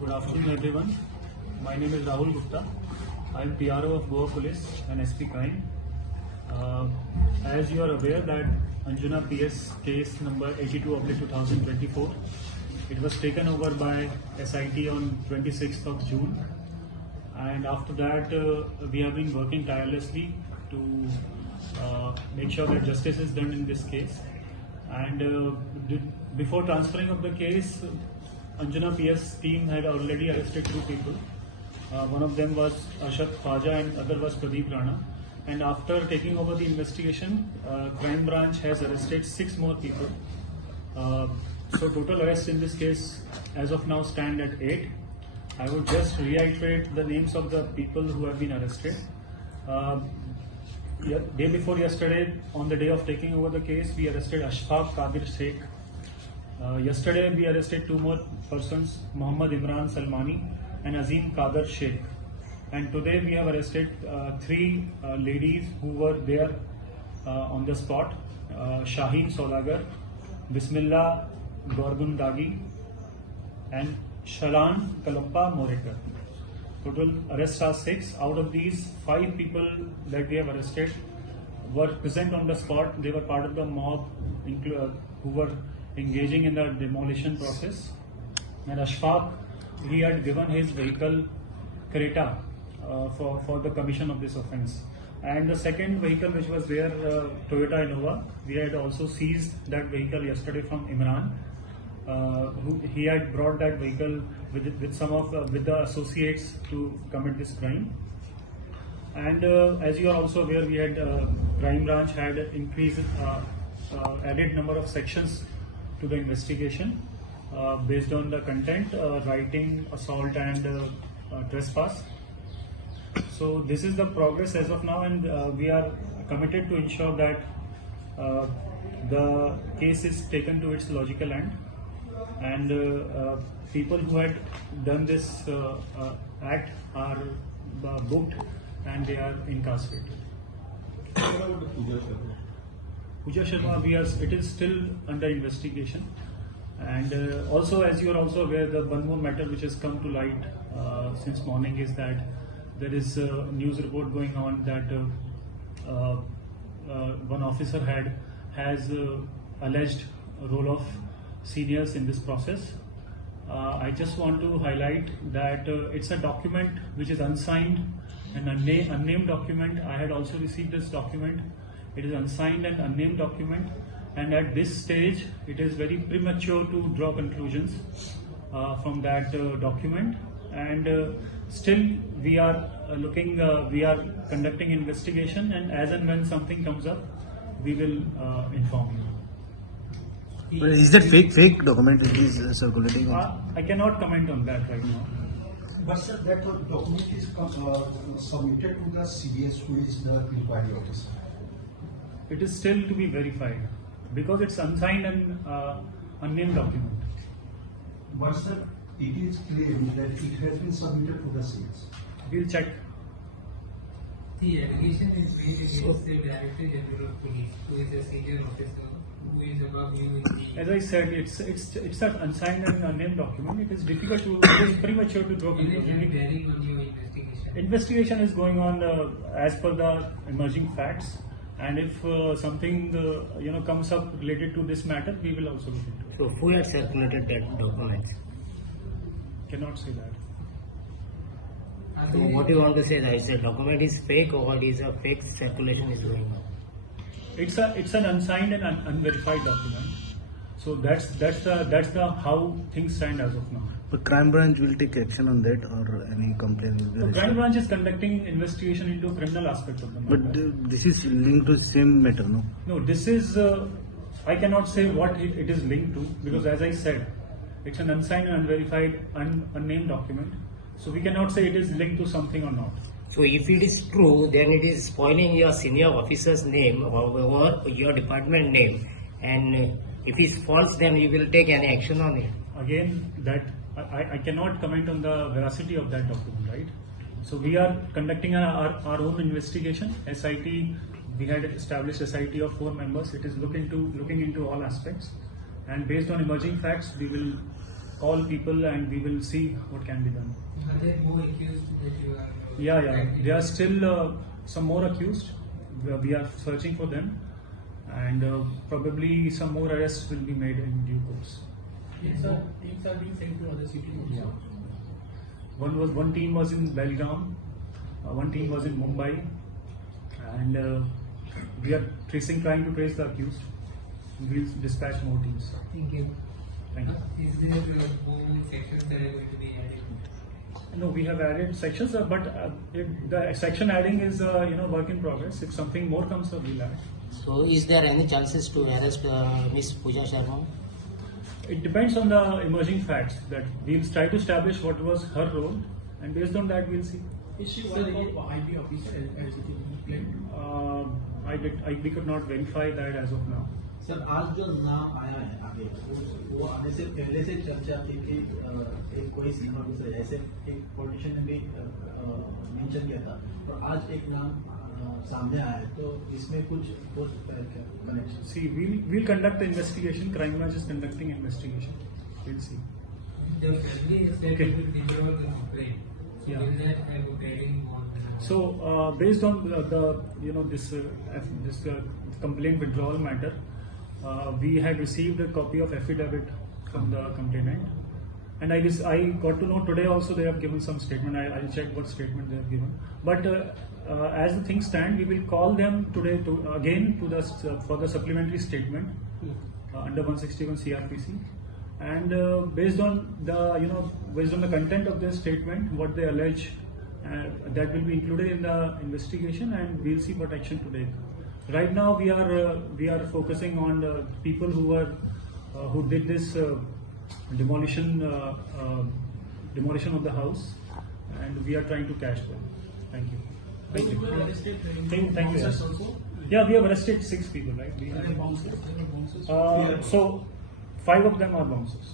Good afternoon, everyone. My name is Rahul Gupta. I am PRO of Goa Police and SP Crime. As you are aware that Anjuna PS case number 82/2024, it was taken over by SIT on 26th of June, and after that we have been working tirelessly to make sure that justice is done in this case. And before transferring of the case, Anjuna PS team had already arrested 2 people. One of them was Ashok Khwaja and other was Pradeep Rana. And after taking over the investigation, crime branch has arrested 6 more people. So total arrests in this case as of now stand at 8. I would just reiterate the names of the people who have been arrested. Day before yesterday, on the day of taking over the case, we arrested Ashfaq Qadir Sheikh. Yesterday we arrested 2 more persons, Muhammad Imran Salmani and Azim Qadir Sheikh. And today we have arrested 3 ladies who were there on the spot, Shaheen Saudagar, Bismillah Gorgundagi and Shalan Kalappa Morekar. Total arrests are 6. Out of these, 5 people that we have arrested were present on the spot. They were part of the mob who were engaging in the demolition process. And Ashfaq, he had given his vehicle Creta for the commission of this offence. And the second vehicle which was there, Toyota Innova, we had also seized that vehicle yesterday from Imran. He had brought that vehicle with some of with the associates to commit this crime. And as you are also aware, we had crime branch had increased added number of sections to the investigation based on the content, writing, assault and trespass. So this is the progress as of now, and we are committed to ensure that the case is taken to its logical end, and people who had done this act are booked and they are incarcerated. Pooja Sharma, it is still under investigation, and also, as you are also aware, the one more matter which has come to light since morning is that there is a news report going on that one officer has alleged role of seniors in this process. I just want to highlight that it's a document which is unsigned and unnamed document. I had also received this document. It is unsigned and unnamed document, and at this stage it is very premature to draw conclusions from that document. And still we are we are conducting investigation, and as and when something comes up, we will inform you. But is that fake document it is circulating? I cannot comment on that right now. But sir, that document is submitted to the CS, who is the inquiry officer. It is still to be verified because it's unsigned and unnamed document. But sir, it is claimed that it has been submitted to the CS. We'll check. The allegation is made against the Director General of Police, who is a senior officer, who is above you in the... As I said, it's an unsigned and unnamed document. It is difficult to, it is premature to draw conclusions. Will it have bearing on your investigation? Investigation is going on as per the emerging facts, and if something comes up related to this matter, we will also look into it. So who had circulated that document? Cannot say that. So what do you want to say? That is a document is fake, or it is a fake circulation is going on? It's an unsigned and unverified document. So that's the how things stand as of now. But crime branch will take action on that, or any complaint will be So crime branch is conducting investigation into criminal aspects of the matter. But this is linked to same matter, no? No, this is I cannot say what it is linked to, because as I said, it's an unsigned and unverified unnamed document. So we cannot say it is linked to something or not. So if it is true, then it is spoiling your senior officer's name or your department name, and if it is false, then you will take any action on it. Again, that I cannot comment on the veracity of that document, right? So we are conducting our own investigation. SIT, we had established SIT of 4 members. It is looking into all aspects, and based on emerging facts, we will call people and we will see what can be done. Are there more accused that you are? Yeah. There are still some more accused. We are searching for them, and probably some more arrests will be made in due course. Teams are being sent to other cities also. One team was in Belgaum, one team was in Mumbai, and we are trying to trace the accused. We'll dispatch more teams. Thank you. Thank you. Is there more sections that are going to be added? No, we have added sections, but the section adding is work in progress. If something more comes up, we'll add. So, is there any chances to arrest Miss Pooja Sharma? It depends on the emerging facts. That we'll try to establish what was her role, and based on that, we'll see. Is she one of IB officer as it is claimed? We could not verify that as of now. Sir आज जो नाम आया है आगे वो आने से पहले से चर्चा थी कि एक कोई सीनियर ऑफिसर ऐसे एक पॉलिटिशियन ने भी मेंशन किया था और आज एक नाम सामने आया है तो इसमें कुछ हो सकता है क्या connection? See, we'll conduct the investigation. Crime Branch is conducting investigation. We'll see. The family is said Okay. to be withdraw the complaint. So Yeah. will that have a bearing on the So, based on this complaint withdrawal matter, we had received a copy of affidavit from the complainant, and I got to know today also they have given some statement. I'll check what statement they have given. But as the things stand, we will call them today for the supplementary statement under 161 CRPC. And based on the content of their statement, what they allege, that will be included in the investigation, and we'll see what action to take. Right now, we are focusing on the people who did this demolition of the house, and we are trying to catch them. Thank you. Thank you. Thank you. Bouncers also? Yeah, we have arrested 6 people, right? Are they bouncers? So 5 of them are bouncers.